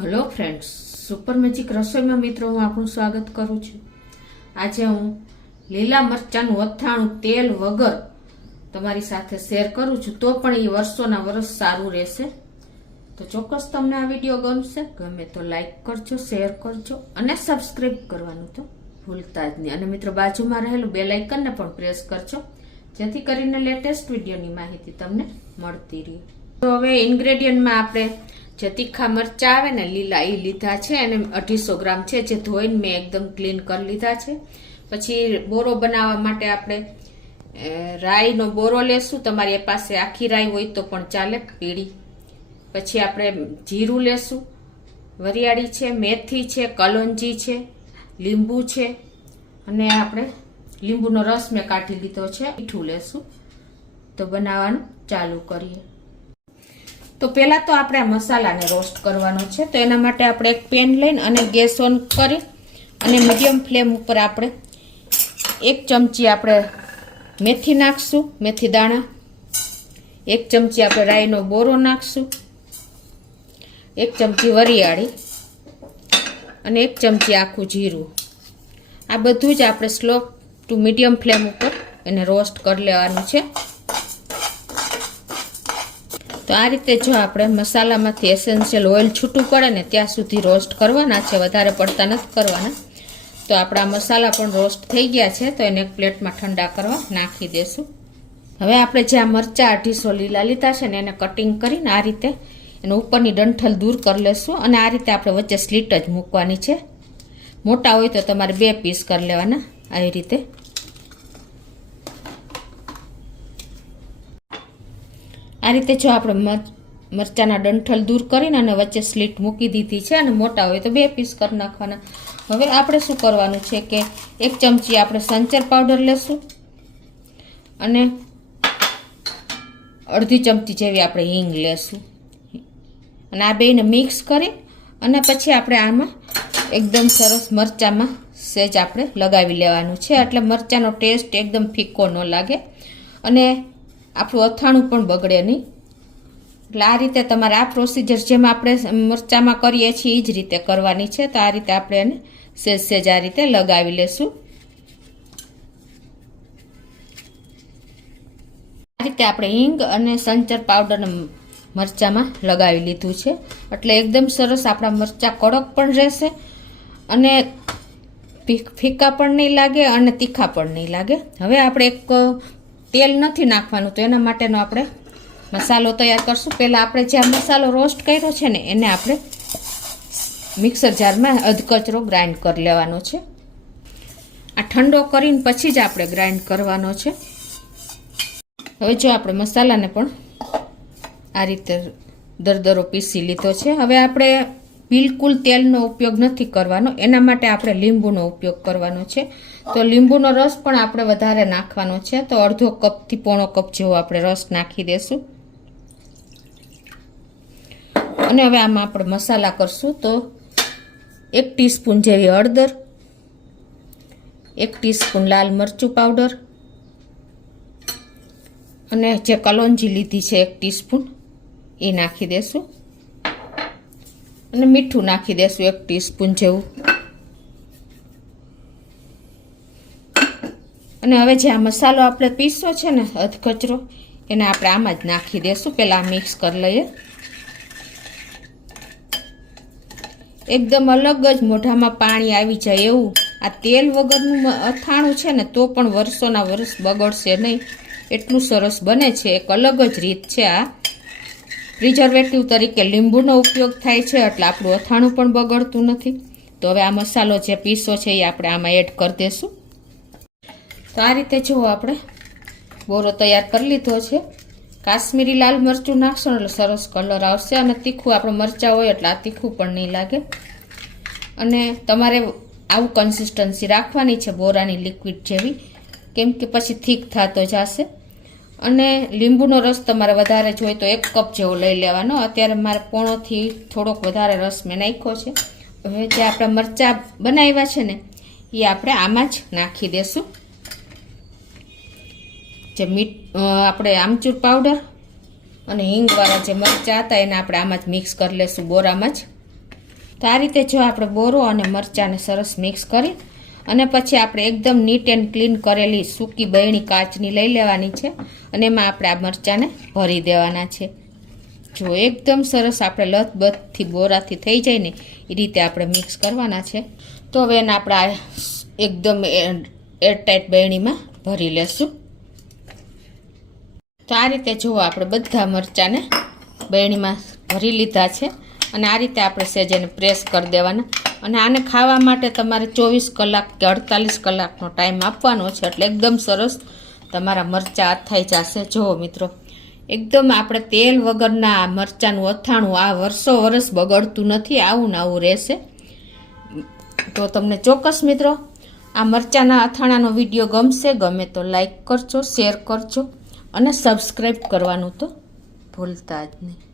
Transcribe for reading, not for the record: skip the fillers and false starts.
Hello friends, super magic રસોઈમાં મિત્રો હું આપણું સ્વાગત કરું છું. આજે હું લીલા મરચાંનું અથાણું તેલ વગર તમારી સાથે શેર કરું છું. તો પણ એ વર્ષોના વર્ષ સારું રહેશે. તો ચોક્કસ તમને આ વિડીયો ગમશે. ગમે તો લાઈક કરજો, શેર કરજો અને સબસ્ક્રાઈબ કરવાનું તો ભૂલતા જ નહીં. અને મિત્રો બાજુમાં રહેલું બેલ આઇકનને પણ પ્રેસ કરજો, જેથી કરીને લેટેસ્ટ વિડીયોની માહિતી તમને મળતી રહે. તો હવે ઇન્ગ્રેડિયન્ટમાં આપણે જે તીખા મરચા આવે ને લીલા એ લીધા છે, અને 250 ગ્રામ છે, જે ધોઈને મેં એકદમ ક્લીન કરી લીધા છે. પછી બોરો બનાવવા માટે આપણે રાઈનો બોરો લેશું. તમારી પાસે આખી રાઈ હોય તો પણ ચાલે, પીળી. પછી આપણે જીરું લેશું, વરિયાળી છે, મેથી છે, કલોંજી છે, લીંબુ છે, અને આપણે લીંબુનો રસ મેં કાઢી લીધો છે. મીઠું લેશું. તો બનાવવાનું ચાલુ કરીએ. તો પહેલા તો આપણે આ મસાલાને રોસ્ટ કરવાનો છે. તો એના માટે આપણે એક પેન લઈને અને ગેસ ઓન કરી અને મીડિયમ ફ્લેમ ઉપર આપણે 1 ચમચી આપણે મેથી નાખશું, મેથી દાણા. 1 ચમચી આપણે રાઈનો બોરો નાખશું, 1 ચમચી વરિયાળી અને 1 ચમચી આખું જીરું. આ બધું જ આપણે સ્લો ટુ મીડિયમ ફ્લેમ ઉપર એને રોસ્ટ કરી લેવાનું છે. તો આ રીતે જો આપણે મસાલામાંથી એસેન્શિયલ ઓઇલ છૂટું પડે ને ત્યાં સુધી રોસ્ટ કરવાના છે, વધારે પડતા નથી કરવાના. તો આપણા મસાલા પણ રોસ્ટ થઈ ગયા છે. તો એને એક પ્લેટમાં ઠંડા કરવા નાખી દેશું. હવે આપણે જે આ મરચાં 250 લીલા લીધા છે ને એને કટિંગ કરીને આ રીતે એનો ઉપરની ડંઠલ દૂર કરી લેશું. અને આ રીતે આપણે વચ્ચે સ્લીટ જ મૂકવાની છે. મોટા હોય તો તમારે 2 પીસ કરી લેવાના આવી રીતે. આ રીતે જો આપણે મરચાના ડંઠલ દૂર કરીને અને વચ્ચે સ્લીટ મૂકી દીધી છે, અને મોટા હોય તો 2 પીસ કરી નાખવાના. હવે આપણે શું કરવાનું છે કે 1 ચમચી આપણે સંચર પાવડર લેશું અને અડધી ચમચી જેવી આપણે હિંગ લેશું. અને આ બેને મિક્સ કરી અને પછી આપણે આમાં એકદમ સરસ મરચામાં સેજ આપણે લગાવી લેવાનું છે. એટલે મરચાનો ટેસ્ટ એકદમ ફીકો ન લાગે અને આપણું અથાણું પણ બગડે નહીં. એટલે આ રીતે તમારે આ પ્રોસિજર જેમ આપણે મરચામાં કરીએ છીએ એ જ રીતે કરવાની છે. તો આ રીતે આપણે એને સેજ સેજ આ રીતે લગાવી લેશું. આ રીતે આપણે હિંગ અને સંચર પાવડર મરચામાં લગાવી લીધું છે. એટલે એકદમ સરસ આપણા મરચાં કડક પણ રહેશે અને ફીકા પણ નહીં લાગે અને તીખા પણ નહીં લાગે. હવે આપણે એક તેલ નથી નાખવાનું, તો એના માટેનો આપણે મસાલો તૈયાર કરશું. પહેલાં આપણે જે આ મસાલો રોસ્ટ કર્યો છે ને એને આપણે મિક્સર જારમાં અધકચરો ગ્રાઇન્ડ કરી લેવાનો છે. આ ઠંડો કરીને પછી જ આપણે ગ્રાઇન્ડ કરવાનો છે. હવે જો આપણે મસાલાને પણ આ રીતે દરદરો પીસી લીધો છે. હવે આપણે બિલકુલ તેલનો ઉપયોગ નથી કરવાનો, એના માટે આપણે લીંબુનો ઉપયોગ કરવાનો છે. તો લીંબુનો રસ પણ આપણે વધારે નાખવાનો છે. તો અડધો કપથી પોણો કપ જેવો આપણે રસ નાખી દેશું. અને હવે આમાં આપણે મસાલા કરશું. તો 1 ટીસ્પૂન જેવી હળદર, 1 ટીસ્પૂન લાલ મરચું પાવડર અને જે કલોંજી લીધી છે 1 ટીસ્પૂન એ નાખી દેશું. અને મીઠું નાખી દેશું 1 ટીસ્પૂન જેવું. અને હવે જે આ મસાલો આપણે પીસો છે ને અધકચરો, એને આપણે આમાં જ નાખી દેશું. પહેલાં મિક્સ કરી લઈએ. એકદમ અલગ જ મોઢામાં પાણી આવી જાય એવું આ તેલ વગરનું અથાણું છે ને, તો પણ વર્ષોના વર્ષ બગડશે નહીં, એટલું સરસ બને છે. એક અલગ જ રીત છે. આ પ્રિઝર્વેટિવ તરીકે લીંબુનો ઉપયોગ થાય છે, એટલે આપણું અથાણું પણ બગડતું નથી. તો હવે આ મસાલો જે પીસો છે એ આપણે આમાં એડ કરી દઈશું. તો આ રીતે જો આપણે બોરો તૈયાર કરી લીધો છે. કાશ્મીરી લાલ મરચું નાખશો એટલે સરસ કલર આવશે, અને તીખું આપણે મરચાં હોય એટલે આ તીખું પણ નહીં લાગે. અને તમારે આવું કન્સિસ્ટન્સી રાખવાની છે બોરાની લિક્વિડ જેવી, કેમ કે પછી થીક થતો જશે. અને લીંબુનો રસ તમારે વધારે જોઈએ તો 1 કપ જેવો લઈ લેવાનો. અત્યારે મારે પોણોથી થોડોક વધારે રસ મેં નાખ્યો છે. હવે જે આપણે મરચાં બનાવ્યા છે ને એ આપણે આમાં જ નાખી દેશું. જે આપણે આમચૂર પાવડર અને હિંગવાળા જે મરચાં હતા એને આપણે આમાં જ મિક્સ કરી લેશું બોરામાં જ. તો આ રીતે જો આપણે બોરો અને મરચાંને સરસ મિક્સ કરી અને પછી આપણે એકદમ નીટ એન્ડ ક્લીન કરેલી સૂકી બરણી કાચની લઈ લેવાની છે અને એમાં આપણે આ મરચાંને ભરી દેવાના છે. જો એકદમ સરસ આપણે લથબથથી બોરાથી થઈ જાય ને એ રીતે આપણે મિક્સ કરવાના છે. તો હવે એને આપણે એકદમ એરટાઈટ બરણીમાં ભરી લેશું. તો આ રીતે જુઓ આપણે બધા મરચાંને બરણીમાં ભરી લીધા છે અને આ રીતે આપણે સેજ એને પ્રેસ કરી દેવાના. અને આને ખાવા માટે તમારે 24 કલાક કે 48 કલાકનો ટાઈમ આપવાનો છે એટલે એકદમ સરસ તમારા મરચાં અથાઈ જશે. જુઓ મિત્રો, એકદમ આપણે તેલ વગરના આ મરચાંનું અથાણું આ વર્ષો વર્ષ બગડતું નથી, આવું ને આવું રહેશે. તો તમને ચોક્કસ મિત્રો આ મરચાંના અથાણાનો વિડીયો ગમે તો લાઈક કરજો, શેર કરજો અને સબસ્ક્રાઈબ કરવાનું તો ભૂલતા જ નહીં.